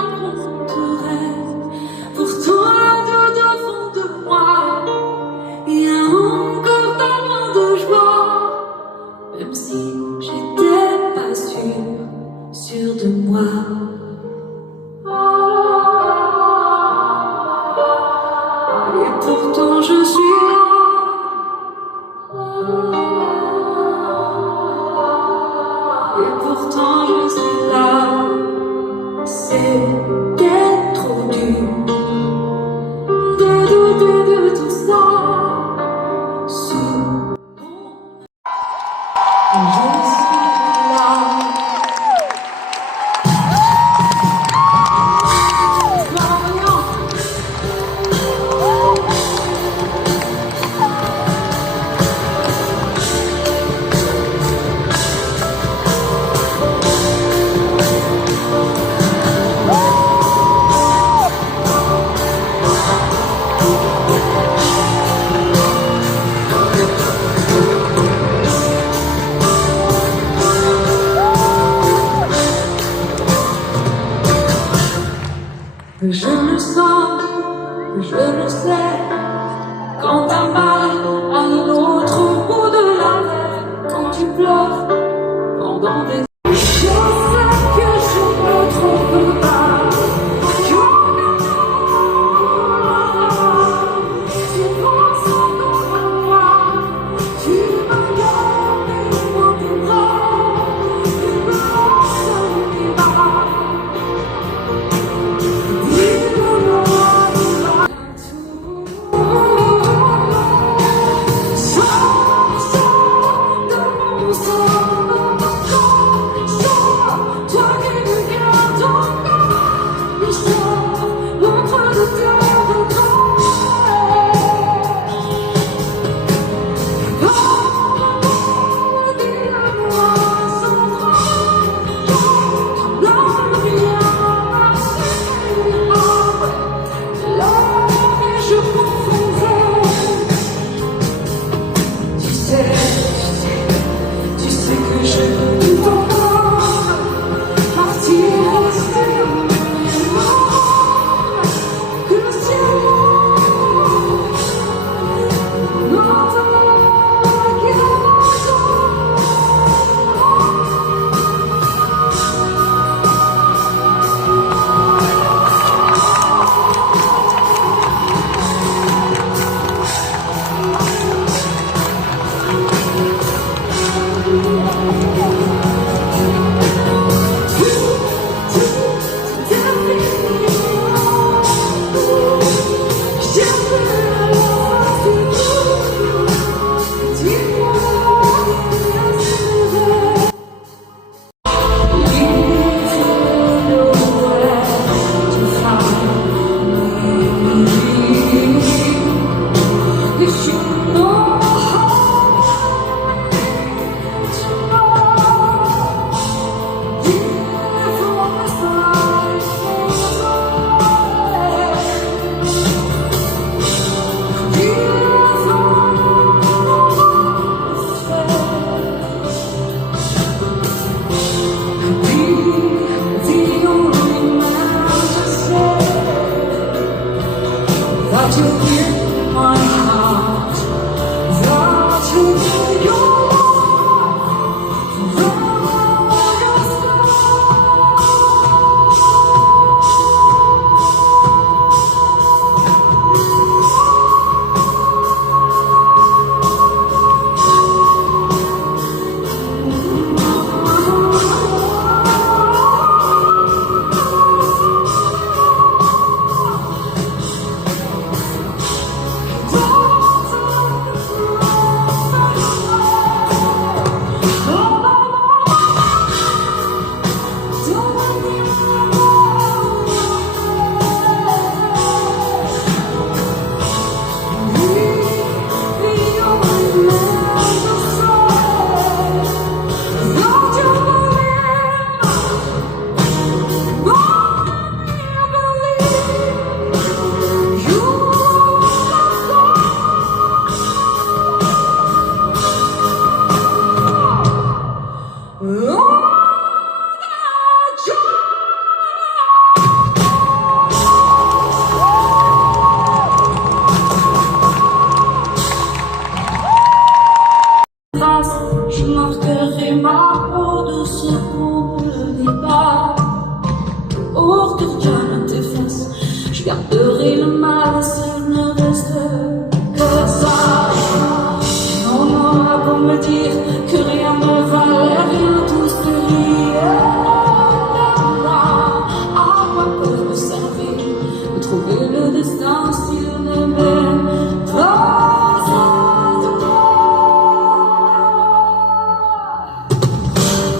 raconterai. Pourtant, tout au fond de moi, il y a encore tellement de joie, même si j'étais pas sûre de moi. Et pourtant je suis là. Et pourtant je suis là. C'était trop dur de douter de tout ça. Je suis là. Je le sens, je le sais, quand t'as mal à l'autre bout de la mer, quand tu pleures pendant des... Je sais que je me trompe pas, que tu penses encore à moi, tu me gardes dans tes bras, tu me lances les bras. pour que rien ne t'efface. Je garderai le mal s'il ne reste que ça. On aura beau me dire que rien ne valait rien, tout se brillait. À quoi peut me servir de trouver le destin s'il ne m'aime pas à toi?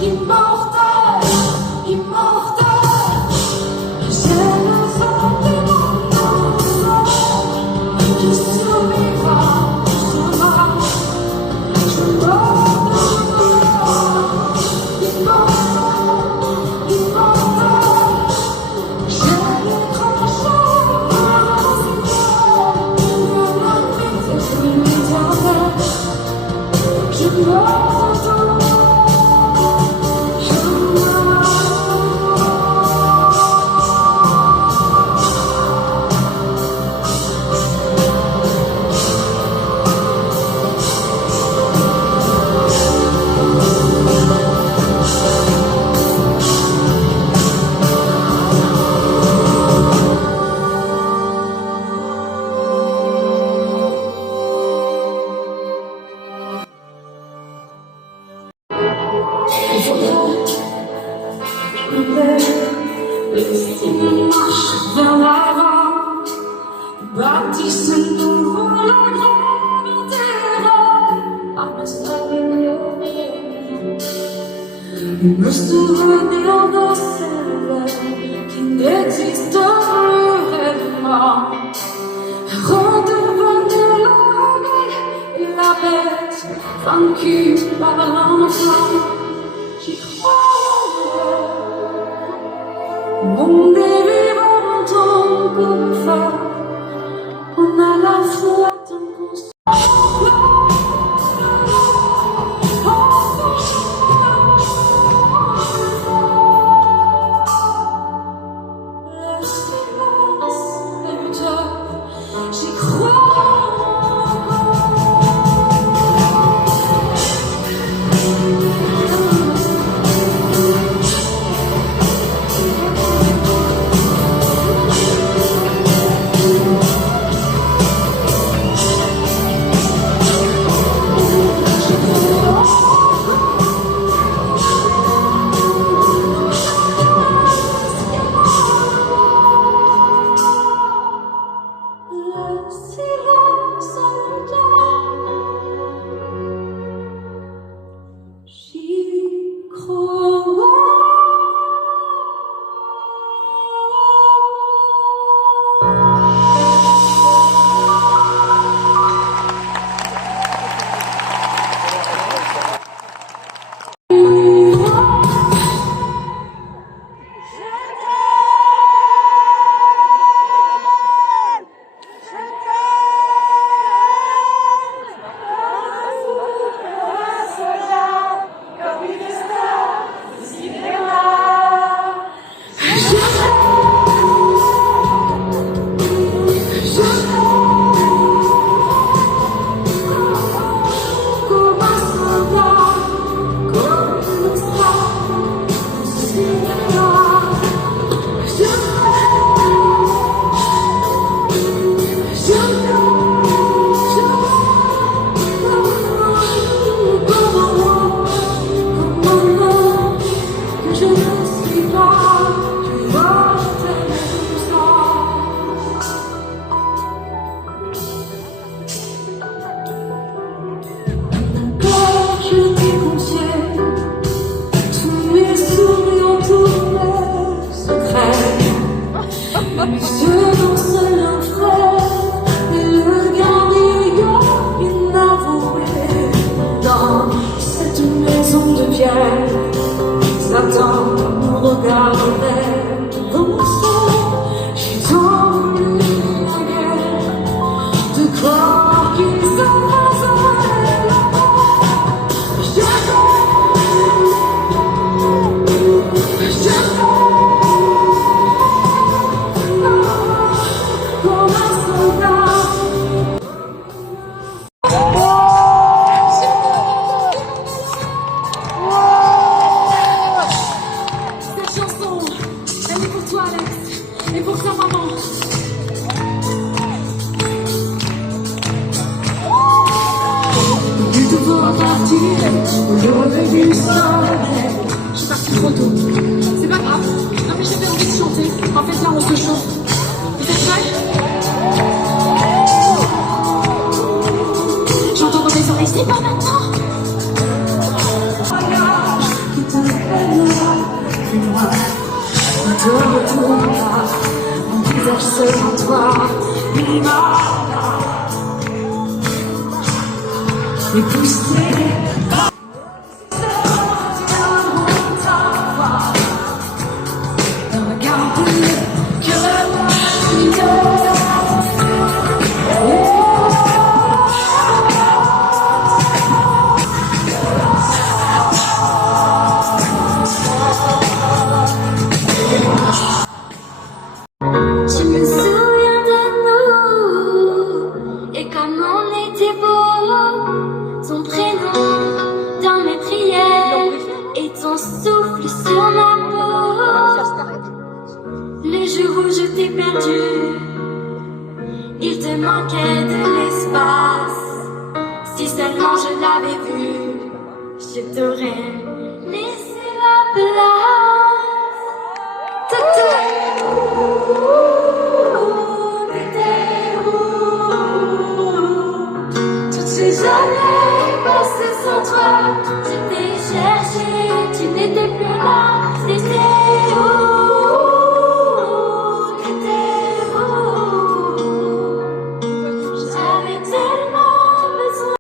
Immortel, immortel, j'ai le sentiment qui survivra au chemin. Je immortel, immortel, j'ai le crochet, je Destine marche vers l'avant, bâtit ce nouveau la grande terre. À me me souvenir de celle qui n'existe plus réellement, redevenir la belle et la bête, vaincue par l'enfant. J'y crois. Monde est vivant tant qu'on fait, on a la foi tant qu'on se le silence est muteur, j'y crois. J'attends mon regard comme ça. J'ai tant voulu la guerre de croire qu'ils s'embrasseraient là-bas. Je Et pour sa maman. Du devoir partir, j'aurais dû soleil. Je suis partie trop tôt. C'est pas grave. Non mais j'avais envie de chanter. En fait là on se chante. Vous êtes prêts? J'entends dans mes oreilles, c'est pas maintenant. Qui te mènera plus loin. De retour là, mon visage seul en toi. Et pousser. Je me souviens de nous et comme on était beau, ton prénom dans mes prières et ton souffle sur ma peau. Le jour où je t'ai perdu, il te manquait de l'espace. Si seulement je l'avais vu, je t'aurais laissé la place. Toutes ces années passées sans toi, je t'ai cherché, tu n'étais plus là. T'étais où? T'étais où? J'avais tellement besoin.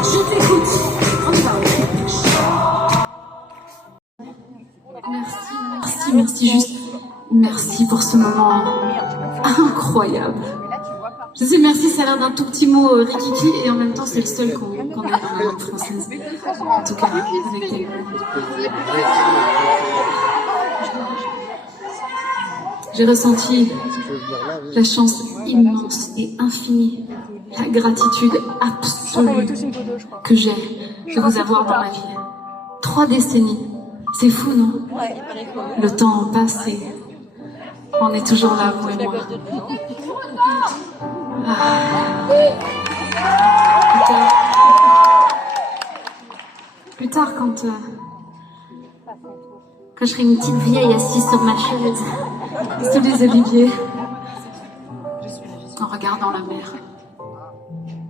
Je t'écoute. On y va. Merci, juste merci pour ce moment incroyable. Je sais merci, ça a l'air d'un tout petit mot rikiki et en même temps c'est le seul qu'on a dans la langue française. En tout cas, avec elle. J'ai ressenti la chance immense et infinie, la gratitude absolue que j'ai de vous avoir dans ma vie. 3 décennies, c'est fou, non? Le temps passe et on est toujours là, vous et moi. Plus tard, quand je serai une petite vieille assise sur ma chaise, sous les oliviers, en regardant la mer,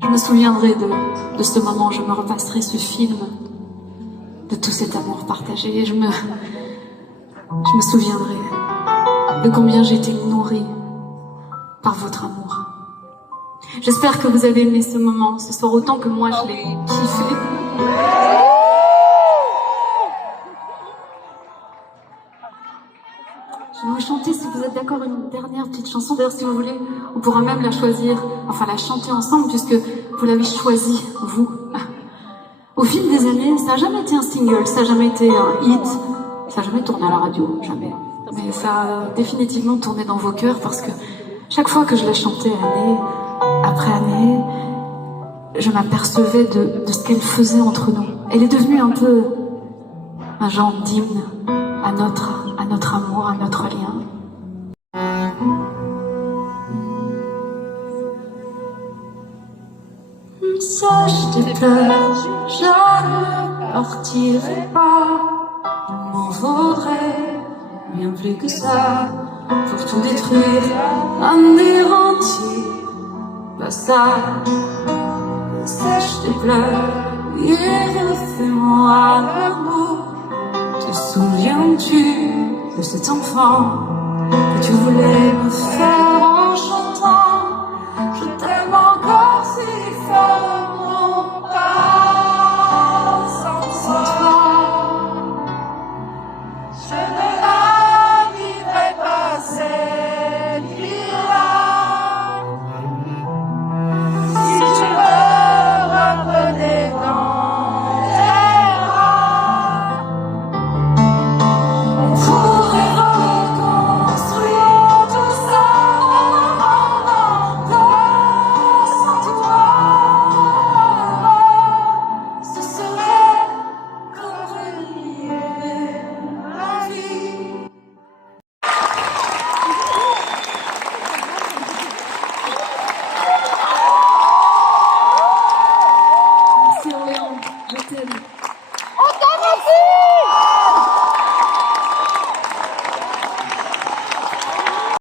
je me souviendrai de ce moment, je me repasserai ce film, de tout cet amour partagé, et je me souviendrai de combien j'ai été nourrie par votre amour. J'espère que vous avez aimé ce moment ce soir autant que moi je l'ai kiffé. Je vais vous chanter, si vous êtes d'accord, une dernière petite chanson. D'ailleurs, si vous voulez, on pourra même la choisir, enfin la chanter ensemble, puisque vous l'avez choisie, vous. Au fil des années, ça n'a jamais été un single, ça n'a jamais été un hit, ça n'a jamais tourné à la radio, jamais. Mais ça a définitivement tourné dans vos cœurs, parce que chaque fois que je la chantais année après année, je m'apercevais de ce qu'elle faisait entre nous. Elle est devenue un peu un genre d'hymne à notre amour, à notre lien. Sache tes pleurs, je ne partirai pas. Il m'en faudrait bien plus que ça pour tout détruire, anéantir. Pas ça, sèche tes pleurs et refais-moi l'amour. Te souviens-tu de cet enfant que tu voulais me faire en chantant? Je t'aime encore si fort, non pas sans toi. Je ne la vivrai pas. Je t'aime.